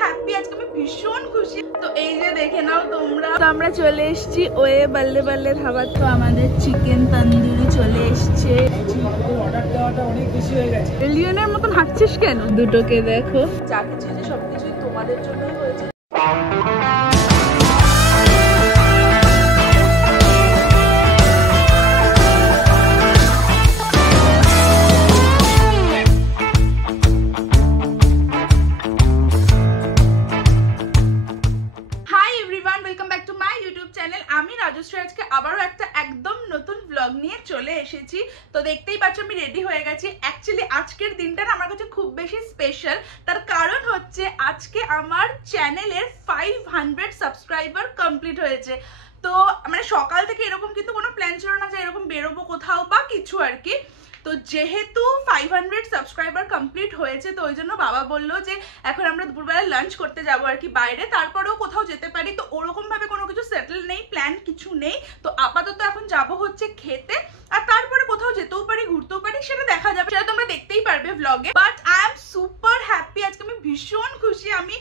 Happy, আজকে আমি ভীষণ খুশি। তো এই যে দেখে নাও তোমরা, তো আমরা চলে এসেছি ওয়ে বল্লে বল্লে ধাবা। তো আমাদের চিকেন তন্দুরি চলে এসছে। অর্ডার দেওয়াটা অনেক বেশি হয়ে গেছে। এলিয়নের মতন হাঁটছিস কেন? দুটোকে দেখো, যা কিছু যে সবকিছুই তোমাদের জন্যই হয়েছে। আজকে আবারও একটা একদম নতুন ব্লগ নিয়ে চলে এসেছি। তো দেখতেই পাচ্ছ আমি রেডি হয়ে গেছি। অ্যাকচুয়ালি আজকের দিনটা না আমার কাছে খুব বেশি স্পেশাল। তার কারণ হচ্ছে আজকে আমার চ্যানেলের 500 সাবস্ক্রাইবার কমপ্লিট হয়েছে। তো মানে সকাল থেকে এরকম কিন্তু কোনো প্ল্যান ছিল না যে এরকম বেরোবো কোথাও বা কিছু আর কি। তো যেহেতু 500 সাবস্ক্রাইবার কমপ্লিট হয়েছে, তো ওই জন্য বাবা বললো যে এখন আমরা দুপুরবেলা লাঞ্চ করতে যাবো আর কি বাইরে, তারপরেও কোথাও যেতে পারি। তো ওরকম ভাবে কোনো কিছু সেটেল নেই, প্ল্যান কিছু নেই। তো আপাতত এখন যাব হচ্ছে খেতে, আর তারপরে কোথাও যেতেও পারি, ঘুরতেও পারি, সেটা দেখা যাবে, সেটা তোমরা দেখতেই পারবে ব্লগে। But I am super happy, আজকে আমি ভীষণ খুশি। আমি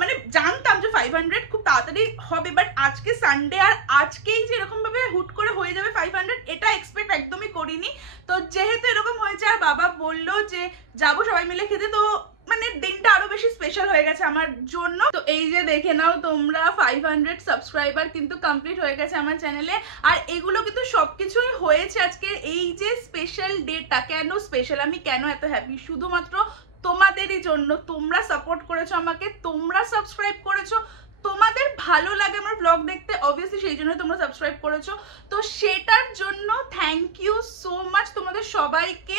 মানে জানতাম যে 500 খুব তাড়াতাড়ি হবে, বাট আজকে সানডে আর আজকেই যে এরকম ভাবে হুট করে হয়ে যাবে 500, এটা এক্সপেক্ট একদমই করিনি। তো যেহেতু এরকম হয়েছে আর বাবা বললো যে যাবো সবাই মিলে খেতে, তো মানে দিনটা আরো বেশি স্পেশাল হয়ে গেছে আমার জন্য। তো এই যে দেখে নাও তোমরা, 500 সাবস্ক্রাইবার কিন্তু কমপ্লিট হয়ে গেছে আমার চ্যানেলে। আর এগুলো কিন্তু সবকিছুই হয়েছে আজকে এই যে স্পেশাল ডেটটা। কেন স্পেশাল, আমি কেন এত হ্যাপি, শুধুমাত্র তোমাদেরই জন্য। তোমরা সাপোর্ট করেছো আমাকে, তোমরা সাবস্ক্রাইব করেছো, তোমাদের ভালো লাগে আমার ব্লগ দেখতে, অবভিয়াসলি সেই জন্য তোমরা সাবস্ক্রাইব করেছো। তো সেটার জন্য থ্যাংক ইউ সো মাচ তোমাদের সবাইকে।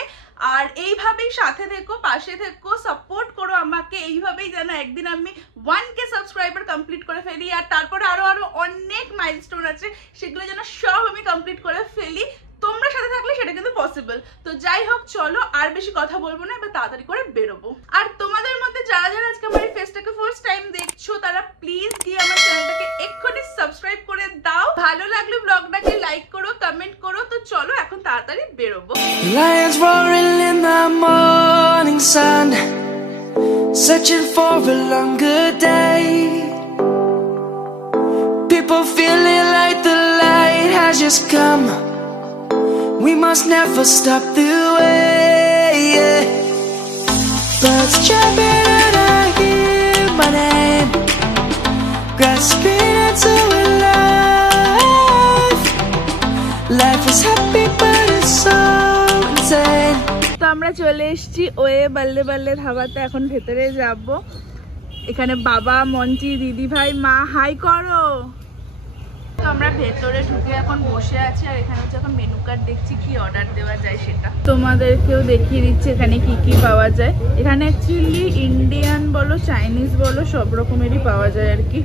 আর এইভাবেই সাথে থেকো, পাশে থেকো, সাপোর্ট করো আমাকে এইভাবেই, যেন একদিন আমি 1K সাবস্ক্রাইবার কমপ্লিট করে ফেলি। আর তারপরে আরো অনেক মাইলস্টোন আছে, সেগুলো যেন সব আমি কমপ্লিট করে ফেলি। তোমরা সাথে থাকলে সেটা কিন্তু পসিবল। তো যাই হোক, চলো আর বেশি কথা বলবো না, এবার তাড়াতাড়ি করে বেরোবো। আর তোমাদের মধ্যে যারা যারা আজকে আমার এই ফেসটাকে ফার্স্ট টাইম দেখছো, তারা প্লিজ গিয়ে আমার চ্যানেলটাকে এক্ষুনি সাবস্ক্রাইব করে দাও। ভালো লাগলে ব্লগটাকে লাইক করো, কমেন্ট করো। তো চলো এখন তাড়াতাড়ি বেরোবো। Lions roaring in the morning sun, searching for a longer day. People feeling like the light has just come. We must never stop the way, yeah. Birds chirping and I hear my name, grasping into a life. Life is happy but it's so insane. তো আমরা চলে এসেছি way বল্লে বল্লে ধাবাতে, এখন ভেতরে যাব। এখানে বাবা, মন্টি, দিদি ভাই, মা, হাই করো। তো আমরা ভেতরে ঢুকে এখন বসে আছি, আর এখানে হচ্ছে এখন মেনু কার্ড দেখছি কি অর্ডার দেওয়া যায় সেটা তোমাদেরকেও দেখিয়ে দিচ্ছি এখানে কি কি পাওয়া যায়। এখানে অ্যাকচুয়ালি ইন্ডিয়ান বলো, চাইনিজ বলো, সব রকমেরই পাওয়া যায় আর কি।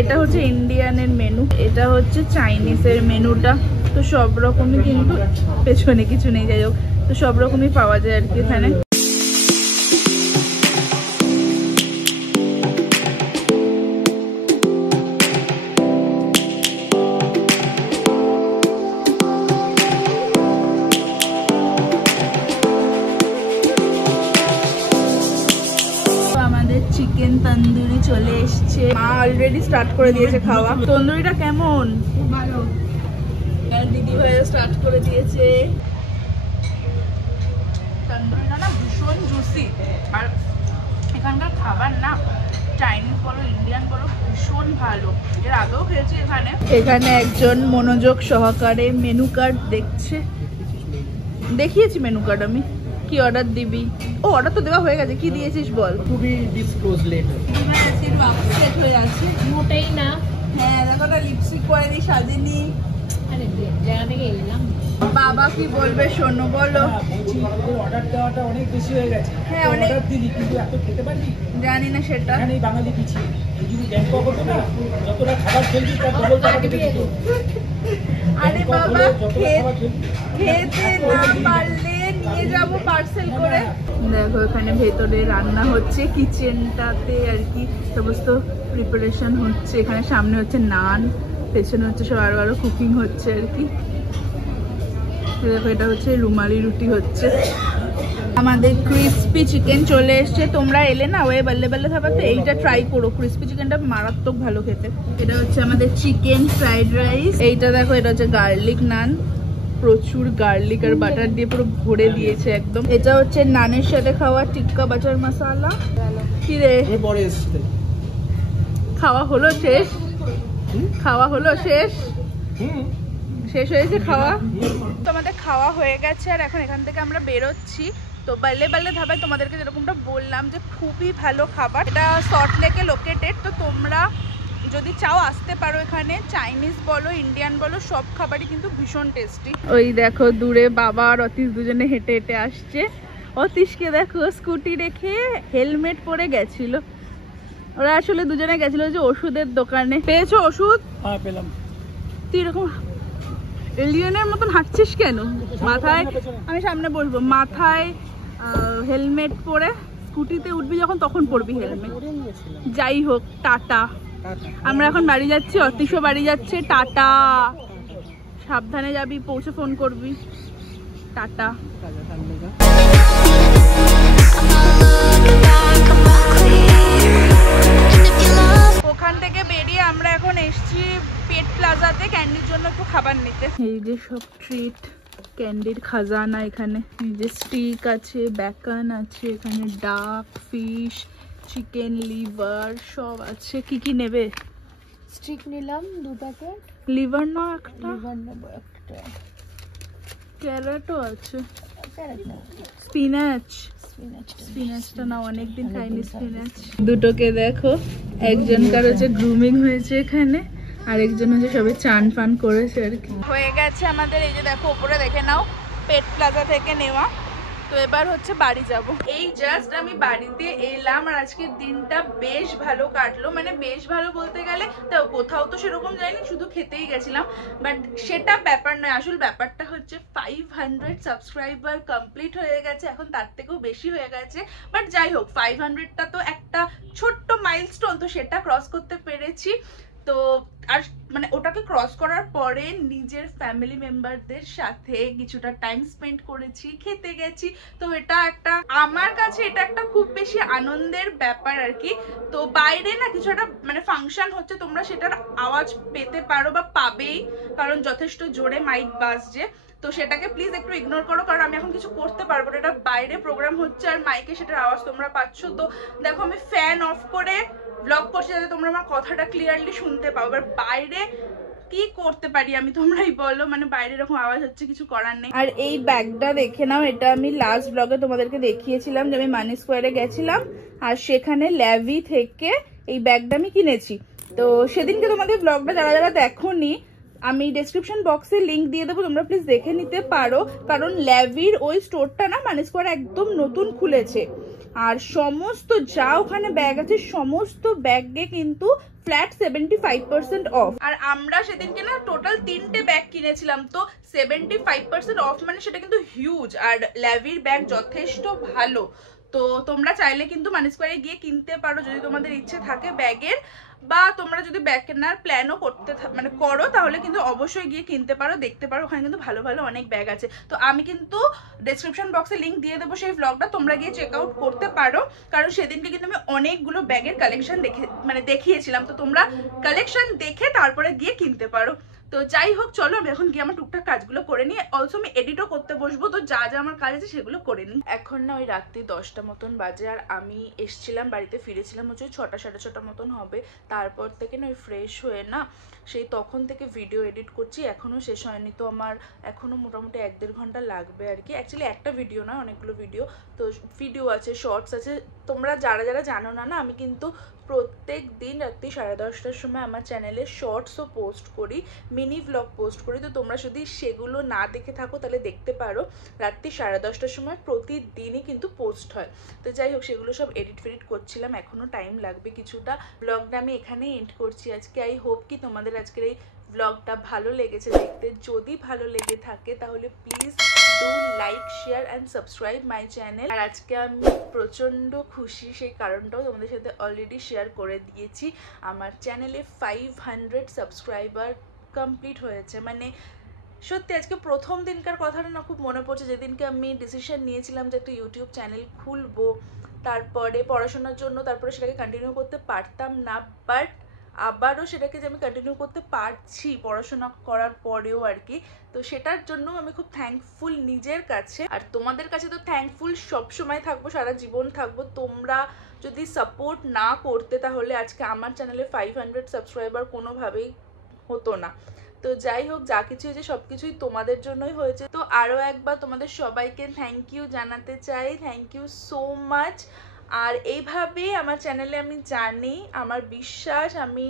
এটা হচ্ছে ইন্ডিয়ানের মেনু, এটা হচ্ছে চাইনিজের মেনুটা। তো সব রকমই, কিন্তু পেছনে কিছু নেই, যাই হোক। তো সব রকমই পাওয়া যায় আর কি এখানে। চিকেন তন্দুরি চলে এসছে, মা অলরেডি স্টার্ট করে দিয়েছে খাওয়া। তন্দুরিটা কেমন? খুব ভালো। দিদি ভাই স্টার্ট করে দিয়েছে। তন্দুরিটা না ভীষণ জুসি, আর এখানকার খাবার না চাইনিজ বলো, ইন্ডিয়ান বলো, ভীষণ ভালো। এর আগেও খেয়েছি এখানে। এখানে একজন মনোযোগ সহকারে মেনু কার্ড দেখছে। দেখিয়েছি মেনু কার্ড আমি। কি অর্ডার দিবি? ও অর্ডার তো দেওয়া হয়ে গেছে। কি দিয়েছিস বল? খুবই ডিসক্লোজ লেটার। আপসেট হয়ে আছে মোটেই না। হ্যাঁ দেখো না, লিপস্টিক পরে নি, সাজেনি। আরে জায়গা থেকে এলাম। বাবা কি বলবে শোনো, বলো। অর্ডার দেওয়াটা অনেক বেশি হয়ে গেছে। হ্যাঁ অনেক অর্ডার দিলি, কিন্তু এত খেতে পারবি? জানি না সেটা। এখানে বাঙালি পিছিয়ে, যদি ব্যাংকক হতো না, যতটা খাবার ফেলবি তার ডবল টাকা দিতে দিত। আরে বাবা খেতে না পারলে নিয়ে যাব পার্সেল করে। দেখো এখানে ভেতরে রান্না হচ্ছে, কিচেনটাতে আর কি সমস্ত প্রিপারেশন হচ্ছে। এখানে সামনে হচ্ছে নান, পেছনে হচ্ছে সব আরো কুকিং হচ্ছে আর কি। দেখো এটা হচ্ছে রুমালি রুটি হচ্ছে। আমাদের ক্রিস্পি চিকেন চলে এসছে। তোমরা এলে না ওই বাল্লে বাল্লে খাবারতে এইটা ট্রাই করো, ক্রিস্পি চিকেনটা মারাত্মক ভালো খেতে। এটা হচ্ছে আমাদের চিকেন ফ্রাইড রাইস। এইটা দেখো, এটা হচ্ছে গার্লিক নান, প্রচুর গার্লিক আর বাটার দিয়ে পুরো ভরে দিয়েছে একদম। এটা হচ্ছে নানের সাথে খাওয়া টিক্কা বাটার মশালা। কি রে, খাওয়া হলো শেষ? খাওয়া হলো শেষ? শেষ হয়েছে খাওয়া? তো আমাদের খাওয়া হয়ে গেছে আর এখন এখান থেকে আমরা বেরোচ্ছি। তো বাল্লে বাল্লে ধাবায় তোমাদেরকে যেরকমটা বললাম যে খুবই ভালো খাবার, এটা সল্টলেকে লোকেটেড। তো তোমরা যদি চাও আসতে পারো এখানে, চাইনিজ বলো ইন্ডিয়ান বলো সব খাবারই কিন্তু ভীষণ টেস্টি। ওই দেখো দূরে বাবা আর অতীশ দুজনে হেঁটে হেঁটে আসছে। অতীশকে দেখো স্কুটি রেখে হেলমেট পরে গেছিল। ওরা আসলে দুজনে গেছিল যে ওষুধের দোকানে। পেয়েছো ওষুধ? হ্যাঁ পেলাম। তুই এরকম এলিয়েনের মতন হাঁটছিস কেন? মাথায়, আমি সামনে বসবো, মাথায় হেলমেট পরে স্কুটিতে উঠবি যখন তখন পরবি হেলমেট। যাই হোক, টাটা। আমরা এখন বাড়ি যাচ্ছি, অতীশও বাড়ি যাচ্ছে। টাটা, সাবধানে যাবি, পৌঁছে ফোন করবি। টাটা। ওখান থেকে বেরিয়ে আমরা এখন এসছি পেট প্লাজাতে ক্যান্ডির জন্য একটু খাবার নিতে। এই যে সব ট্রিট, ক্যান্ডির খাজানা। এখানে এই যে স্টিক আছে, বেকন আছে, এখানে ডাক, ফিশ, চিকেন লিভার সব আছে। কি কি নেবে? স্টিক নিলাম 2 প্যাকেট। লিভার না একটা? লিভার নেব একটা। ক্যারেটও আছে। ক্যারেট না, স্পিনাচ। স্পিনাচটা না, অনেকদিন খাইনি স্পিনাচ। দুটোকে দেখো, একজনকার হচ্ছে গ্রুমিং হয়েছে এখানে, আরেকজন হচ্ছে সবে চান ফান করেছে আর কি। হয়ে গেছে আমাদের, এই যে দেখো উপরে দেখে নাও, পেট প্লাজা থেকে নেওয়া। তো এবার হচ্ছে বাড়ি যাব। এই জাস্ট আমি বাড়িতে এলাম আর আজকের দিনটা বেশ ভালো কাটলো। মানে বেশ ভালো বলতে গেলে তো কোথাও তো সেরকম যাইনি, শুধু খেতেই গেছিলাম। বাট সেটা ব্যাপার নয়, আসল ব্যাপারটা হচ্ছে 500 সাবস্ক্রাইবার কমপ্লিট হয়ে গেছে, এখন তার থেকেও বেশি হয়ে গেছে। বাট যাই হোক, 500টা তো একটা ছোট্ট মাইলস্টোন, তো সেটা ক্রস করতে পেরেছি। তো আর মানে ওটাকে ক্রস করার পরে নিজের ফ্যামিলি মেম্বারদের সাথে কিছুটা টাইম স্পেন্ড করেছি, খেতে গেছি। তো এটা একটা আমার কাছে এটা একটা খুব বেশি আনন্দের ব্যাপার আর কি। তো বাইরে না কিছু একটা মানে ফাংশন হচ্ছে, তোমরা সেটার আওয়াজ পেতে পারো বা পাবেই, কারণ যথেষ্ট জোরে মাইক বাজছে। তো সেটাকে প্লিজ একটু ইগনোর করো, কারণ আমি এখন কিছু করতে পারবো না। এটা বাইরে প্রোগ্রাম হচ্ছে আর মাইকে সেটার আওয়াজ তোমরা পাচ্ছ। তো দেখো আমি ফ্যান অফ করে ব্লগ করছি যাতে তোমরা আমার কথাটা ক্লিয়ারলি শুনতে পাও। এবার বাইরে কি করতে পারি আমি, তোমরাই বলো। মানে বাইরে এরকম আওয়াজ হচ্ছে, কিছু করার নেই। আর এই ব্যাগটা দেখে নাও, এটা আমি লাস্ট ব্লগে তোমাদেরকে দেখিয়েছিলাম যে আমি মানি স্কোয়ারে গেছিলাম আর সেখানে ল্যাভি থেকে এই ব্যাগটা আমি কিনেছি। তো সেদিনকে তোমাদের ব্লগটা যারা যারা দেখোনি, আমি ডেসক্রিপশন বক্সে লিংক দিয়ে দেবো, তোমরা প্লিজ দেখে নিতে পারো। কারণ ল্যাভির ওই স্টোরটা না মানি স্কোয়ারে একদম নতুন খুলেছে আর সমস্ত যা ওখানে ব্যাগ আছে সমস্ত ব্যাগে কিন্তু ফ্ল্যাট 75% অফ। আর আমরা সেদিনকে না টোটাল 3টে ব্যাগ কিনেছিলাম, তো 75% অফ মানে সেটা কিন্তু হিউজ। আর ল্যাভির ব্যাগ যথেষ্ট ভালো। তো তোমরা চাইলে কিন্তু মানি স্কোয়ারে গিয়ে কিনতে পারো যদি তোমাদের ইচ্ছে থাকে ব্যাগের, বা তোমরা যদি ব্যাগ কেনার প্ল্যানও করতে মানে করো তাহলে কিন্তু অবশ্যই গিয়ে কিনতে পারো, দেখতে পারো। ওখানে কিন্তু ভালো ভালো অনেক ব্যাগ আছে। তো আমি কিন্তু ডেসক্রিপশন বক্সে লিংক দিয়ে দেবো সেই ব্লগটা, তোমরা গিয়ে চেক আউট করতে পারো। কারণ সেদিনকে কিন্তু আমি অনেকগুলো ব্যাগের কালেকশন দেখিয়েছিলাম। তো তোমরা কালেকশন দেখে তারপরে গিয়ে কিনতে পারো। তো যাই হোক, চলো আমি এখন গিয়ে আমার টুকটাক কাজগুলো করে নিই। অলসো আমি এডিটও করতে বসবো, তো যা যা আমার কাজ আছে সেগুলো করে নিই। এখন না ওই রাত্রি 10টা মতন বাজে আর আমি এসছিলাম বাড়িতে, ফিরেছিলাম হচ্ছে 6টা 6:30 মতন হবে। তারপর থেকে না ওই ফ্রেশ হয়ে না সেই তখন থেকে ভিডিও এডিট করছি, এখনও শেষ হয়নি। তো আমার এখনও মোটামুটি 1-1.5 ঘন্টা লাগবে আর কি। অ্যাকচুয়ালি একটা ভিডিও না, অনেকগুলো ভিডিও। তো ভিডিও আছে, শর্টস আছে। তোমরা যারা যারা জানো না, আমি কিন্তু প্রত্যেক দিন রাত্রি 10:30টার সময় আমার চ্যানেলে শর্টসও পোস্ট করি, মিনি ব্লগ পোস্ট করি। তো তোমরা যদি সেগুলো না দেখে থাকো তাহলে দেখতে পারো, রাত্রি 10:30টার সময় প্রতিদিনই কিন্তু পোস্ট হয়। তো যাই হোক, সেগুলো সব এডিট ফেডিট করছিলাম, এখনও টাইম লাগবে কিছুটা। ব্লগটা আমি এখানেই এন্ড করছি আজকে। আই হোপ কি তোমাদের আজকের এই ব্লগটা ভালো লেগেছে দেখতে। যদি ভালো লেগে থাকে তাহলে please do like, share and subscribe my channel. আর আজকে আমি প্রচণ্ড খুশি, সেই কারণটাও তোমাদের সাথে অলরেডি শেয়ার করে দিয়েছি। আমার চ্যানেলে 500 সাবস্ক্রাইবার কমপ্লিট হয়েছে, মানে সত্যি আজকে প্রথম দিনকার কথাটা না খুব মনে পড়ছে, যেদিনকে আমি ডিসিশন নিয়েছিলাম যে একটা ইউটিউব চ্যানেল খুলবো, তারপরে পড়াশোনার জন্য, তারপরে সেটাকে কন্টিনিউ করতে পারতাম না, বাট আবারও সেটাকে যে আমি কন্টিনিউ করতে পারছি পড়াশোনা করার পরেও আর কি। তো সেটার জন্য আমি খুব থ্যাঙ্কফুল নিজের কাছে, আর তোমাদের কাছে তো থ্যাঙ্কফুল সবসময় থাকবো, সারা জীবন থাকবো। তোমরা যদি সাপোর্ট না করতে তাহলে আজকে আমার চ্যানেলে 500 সাবস্ক্রাইবার কোনোভাবেই হতো না। তো যাই হোক, যা কিছু হয়েছে সব কিছুই তোমাদের জন্যই হয়েছে। তো আরও একবার তোমাদের সবাইকে থ্যাংক ইউ জানাতে চাই, থ্যাংক ইউ সো মাচ। আর এইভাবেই আমার চ্যানেলে, আমি জানি, আমার বিশ্বাস, আমি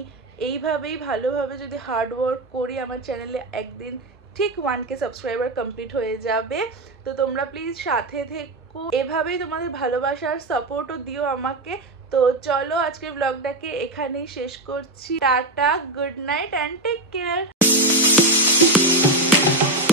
এইভাবেই ভালোভাবে যদি হার্ড ওয়ার্ক করি আমার চ্যানেলে একদিন ঠিক 1K সাবস্ক্রাইবার কমপ্লিট হয়ে যাবে। তো তোমরা প্লিজ সাথে থেকো, এভাবেই তোমাদের ভালোবাসার সাপোর্টও দিও আমাকে। তো চলো আজকের ব্লগটাকে এখানেই শেষ করছি। Tata, good night and take care.